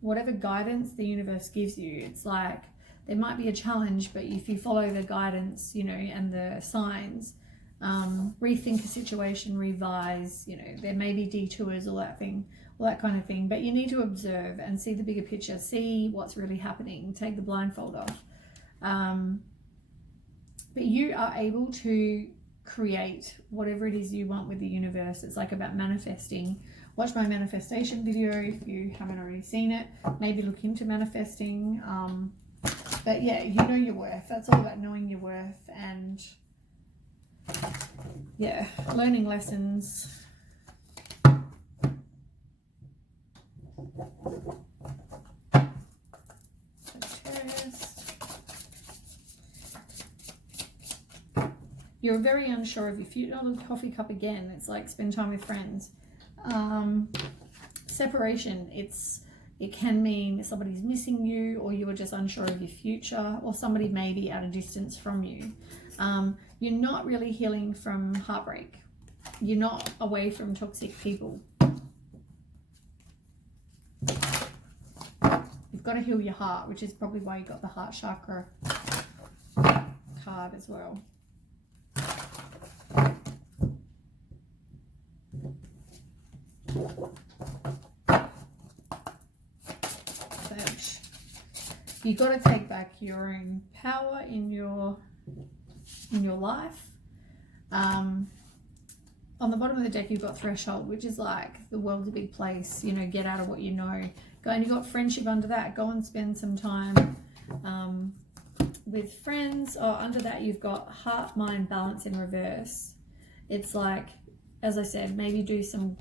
whatever guidance the universe gives you. It's like there might be a challenge, but if you follow the guidance, you know, and the signs, rethink a situation, revise, you know, there may be detours, all that kind of thing. But you need to observe and see the bigger picture, see what's really happening, take the blindfold off. But you are able to create whatever it is you want with the universe. It's like about manifesting. Watch my manifestation video if you haven't already seen it. Maybe look into manifesting. But yeah, you know your worth. That's all about knowing your worth and yeah, learning lessons. You're very unsure of your future. Oh, the coffee cup again. It's like spend time with friends. Separation. It can mean somebody's missing you, or you are just unsure of your future, or somebody may be at a distance from you. You're not really healing from heartbreak. You're not away from toxic people. You've got to heal your heart, which is probably why you got the heart chakra card as well. You got to take back your own power in your life. On the bottom of the deck, you've got threshold, which is like the world's a big place. You know, get out of what you know. Go, and you've got friendship under that. Go and spend some time with friends. Or under that, you've got heart, mind, balance in reverse. It's like, as I said, maybe do some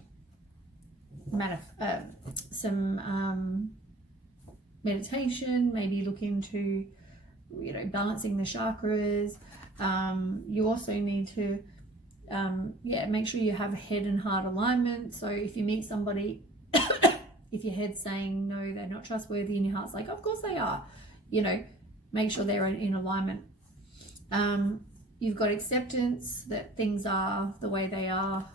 meditation, maybe look into, you know, balancing the chakras. You also need to make sure you have head and heart alignment. So if you meet somebody, if your head's saying no, they're not trustworthy, and your heart's like, of course they are, you know, make sure they're in alignment. You've got acceptance that things are the way they are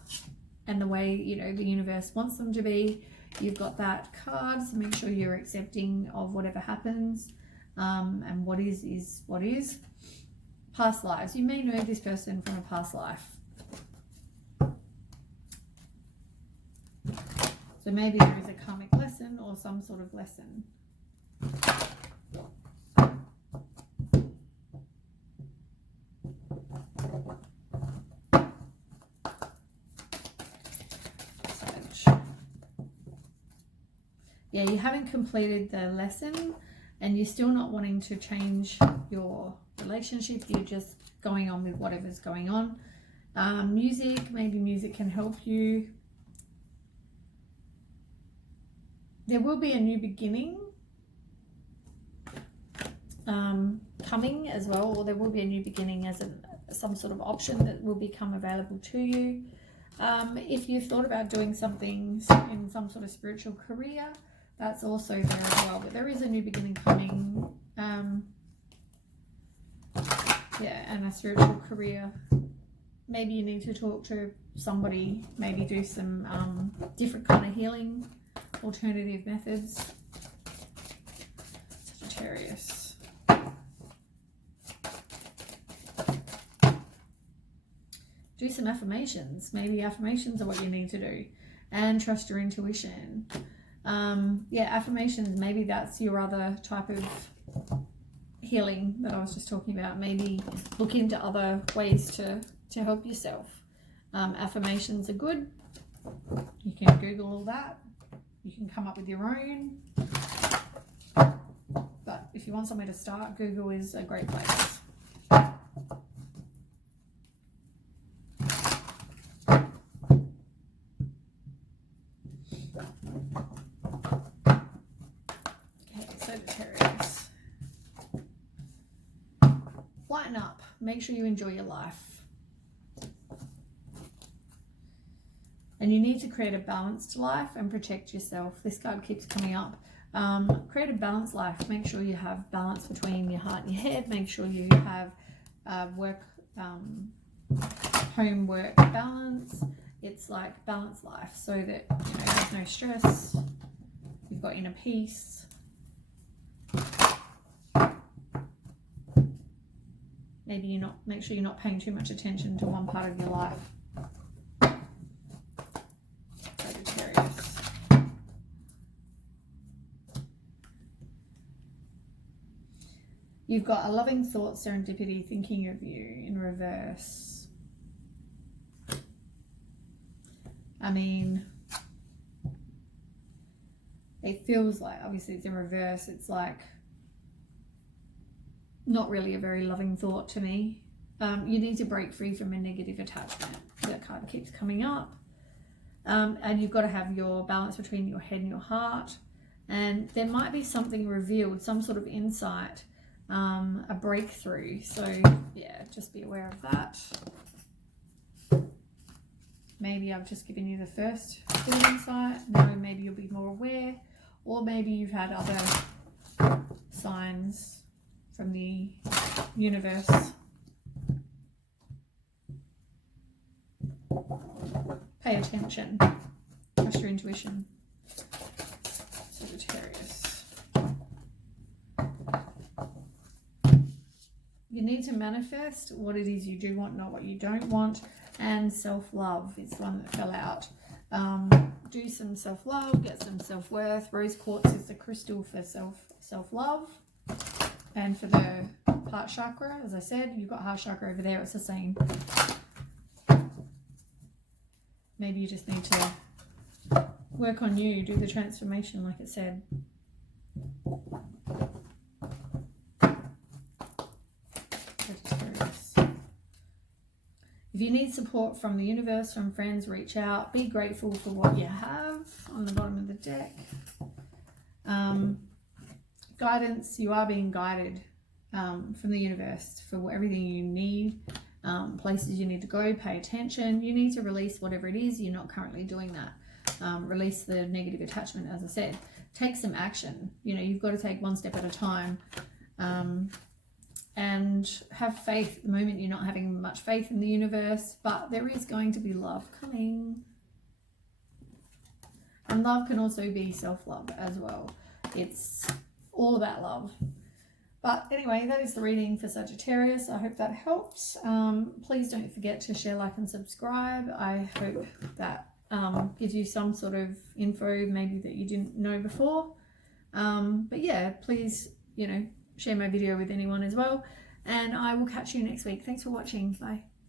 and the way, you know, the universe wants them to be. You've got that card, so make sure you're accepting of whatever happens, and what is what is. Past lives. You may know this person from a past life. So maybe there is a karmic lesson or some sort of lesson. Yeah, you haven't completed the lesson and you're still not wanting to change your relationship. You're just going on with whatever's going on. Music, maybe music can help you. There will be a new beginning coming as well, or there will be a new beginning as some sort of option that will become available to you. If you've thought about doing something in some sort of spiritual career, that's also there as well. But there is a new beginning coming. Yeah, and a spiritual career. Maybe you need to talk to somebody, maybe do some different kind of healing, alternative methods. Sagittarius. Do some affirmations. Maybe affirmations are what you need to do. And trust your intuition. Yeah, affirmations, maybe that's your other type of healing that I was just talking about. Maybe look into other ways to help yourself. Affirmations are good. You can Google all that. You can come up with your own. But if you want somewhere to start, Google is a great place. Sagittarius. Lighten up. Make sure you enjoy your life. And you need to create a balanced life and protect yourself. This card keeps coming up. Create a balanced life. Make sure you have balance between your heart and your head. Make sure you have work, home work balance. It's like balanced life so that there's no stress. You've got inner peace. Maybe make sure you're not paying too much attention to one part of your life. Sagittarius. You've got a loving thought, serendipity, thinking of you in reverse. I mean, it feels like, obviously it's in reverse, it's like not really a very loving thought to me. You need to break free from a negative attachment. That card keeps coming up. And you've got to have your balance between your head and your heart. And there might be something revealed, some sort of insight, a breakthrough. So yeah, just be aware of that. Maybe I've just given you the first bit of insight. Now maybe you'll be more aware. Or maybe you've had other signs from the universe. Pay attention. Trust your intuition. Sagittarius. You need to manifest what it is you do want, not what you don't want. And self-love is the one that fell out. Do some self-love, get some self-worth. Rose quartz is the crystal for self-love. And for the heart chakra, as I said, you've got heart chakra over there. It's the same. Maybe you just need to work on you, do the transformation like it said. Sagittarius. If you need support from the universe, from friends, reach out. Be grateful for what you have on the bottom of the deck. Guidance, you are being guided from the universe for everything you need, places you need to go. Pay attention. You need to release whatever it is. You're not currently doing that. Release the negative attachment, as I said. Take some action. You've got to take one step at a time, and have faith. At the moment you're not having much faith in the universe, but there is going to be love coming. And love can also be self-love as well. It's all about love. But anyway, that is the reading for Sagittarius. I hope that helps. Please don't forget to share, like, and subscribe. I hope that gives you some sort of info maybe that you didn't know before. But yeah, please, share my video with anyone as well. And I will catch you next week. Thanks for watching. Bye.